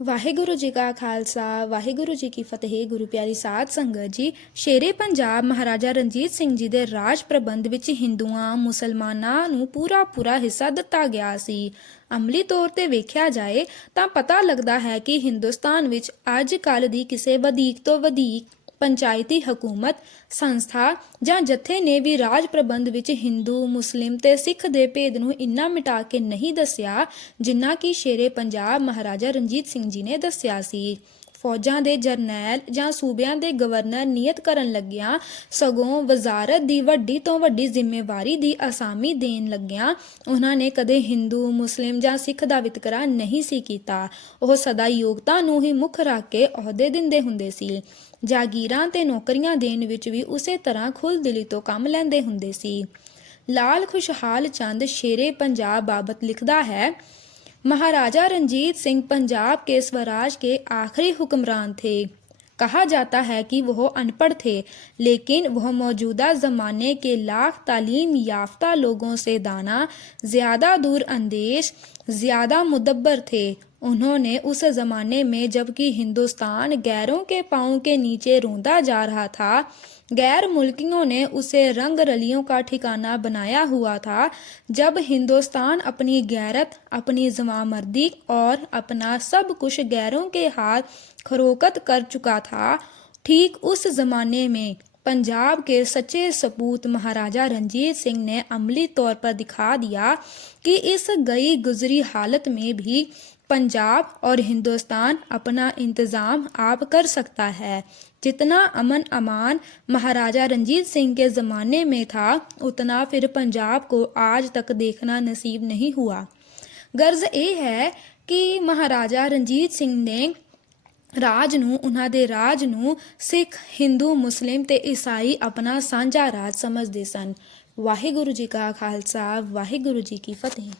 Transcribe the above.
ਵਾਹਿਗੁਰੂ ਜੀ ਕਾ ਖਾਲਸਾ, ਵਾਹਿਗੁਰੂ ਜੀ ਕੀ ਫਤਿਹ, ਗੁਰੂ ਪਿਆਰੀ ਸਾਧ ਸੰਗਤ ਜੀ। ਸ਼ੇਰੇ ਪੰਜਾਬ ਮਹਾਰਾਜਾ ਰਣਜੀਤ ਸਿੰਘ ਜੀ ਦੇ ਰਾਜ ਪ੍ਰਬੰਧ ਵਿੱਚ ਹਿੰਦੂਆਂ, ਮੁਸਲਮਾਨਾਂ ਨੂੰ ਪੂਰਾ ਪੂਰਾ ਹਿੱਸਾ ਦਿੱਤਾ ਗਿਆ ਸੀ। ਅਮਲੀ ਤੌਰ ਤੇ ਵੇਖਿਆ ਜਾਏ ਤਾਂ ਪਤਾ ਲੱਗਦਾ ਹੈ ਕਿ ਹਿੰਦੁਸਤਾਨ ਵਿੱਚ ਅੱਜ ਕੱਲ ਦੀ ਕਿਸੇ ਵਧੇਕ ਤੋਂ ਵਧੇਕ ਪੰਚਾਇਤੀ ਹਕੂਮਤ, ਸੰਸਥਾ ਜਾਂ ਜਥੇ ਨੇ ਵੀ ਰਾਜ ਪ੍ਰਬੰਧ ਵਿੱਚ ਹਿੰਦੂ, ਮੁਸਲਿਮ ਤੇ ਸਿੱਖ ਦੇ ਭੇਦ ਨੂੰ ਇੰਨਾ ਮਿਟਾ ਕੇ ਨਹੀਂ ਦੱਸਿਆ, ਜਿੰਨਾ ਕਿ ਸ਼ੇਰੇ ਪੰਜਾਬ ਮਹਾਰਾਜਾ ਰਣਜੀਤ ਸਿੰਘ ਜੀ ਨੇ ਦੱਸਿਆ ਸੀ। ਫੌਜਾਂ ਦੇ ਜਰਨੈਲ ਜਾਂ ਸੂਬਿਆਂ ਦੇ ਗਵਰਨਰ ਨਿਯਤ ਕਰਨ ਲੱਗਿਆਂ, ਸਗੋਂ ਵਜ਼ਾਰਤ ਦੀ ਵੱਡੀ ਤੋਂ ਵੱਡੀ ਜ਼ਿੰਮੇਵਾਰੀ ਦੀ ਅਸਾਮੀ ਦੇਣ ਲੱਗਿਆਂ, ਉਹਨਾਂ ਨੇ ਕਦੇ ਹਿੰਦੂ, ਮੁਸਲਿਮ ਜਾਂ ਸਿੱਖ ਦਾ ਵਿਤਕਰਾ ਨਹੀਂ ਸੀ ਕੀਤਾ। ਉਹ ਸਦਾ ਯੋਗਤਾ ਨੂੰ ਹੀ ਮੁੱਖ ਰੱਖ ਕੇ ਅਹੁਦੇ ਦਿੰਦੇ ਹੁੰਦੇ ਸੀ। ਜਾਗੀਰਾਂ ਤੇ ਨੌਕਰੀਆਂ ਦੇਣ ਵਿੱਚ ਵੀ ਉਸੇ ਤਰ੍ਹਾਂ ਖੁੱਲ੍ਹਦਿਲੀ ਤੋਂ ਕੰਮ ਲੈਂਦੇ ਹੁੰਦੇ ਸੀ ਲਾਲ ਖੁਸ਼ਹਾਲ ਚੰਦ ਸ਼ੇਰੇ ਪੰਜਾਬ ਬਾਬਤ ਲਿਖਦਾ ਹੈ महाराजा रंजीत सिंह पंजाब के स्वराज के आखिरी हुक्मरान थे कहा जाता है कि वह अनपढ़ थे लेकिन वह मौजूदा ज़माने के लाख तालीम याफ्ता लोगों से दाना ज़्यादा दूर अंदेश ज़्यादा मुदब्बर थे उन्होंने उस ज़माने में जबकि हिंदुस्तान गैरों के पाँव के नीचे रोंदा जा रहा था, गैर मुल्कियों ने उसे रंग रलियों का ठिकाना बनाया हुआ था, जब हिंदुस्तान अपनी गैरत, अपनी जमामर्दी और अपना सब कुछ गैरों के हाथ खरोकत कर चुका था, ठीक उस जमाने में पंजाब के सच्चे सपूत महाराजा रंजीत सिंह ने अमली तौर पर दिखा दिया कि इस गई गुजरी हालत में भी पंजाब और हिंदुस्तान अपना इंतज़ाम आप कर सकता है। जितना अमन अमान महाराजा रंजीत सिंह के ज़माने में था, उतना फिर पंजाब को आज तक देखना नसीब नहीं हुआ। गर्ज ये है कि महाराजा रंजीत सिंह ने ਰਾਜ ਨੂੰ, ਉਹਨਾਂ ਦੇ ਰਾਜ ਨੂੰ ਸਿੱਖ, ਹਿੰਦੂ, ਮੁਸਲਿਮ ਤੇ ਈਸਾਈ ਆਪਣਾ ਸਾਂਝਾ ਰਾਜ ਸਮਝਦੇ ਸਨ। ਵਾਹਿਗੁਰੂ ਜੀ ਕਾ ਖਾਲਸਾ, ਵਾਹਿਗੁਰੂ ਜੀ ਕੀ ਫਤਿਹ।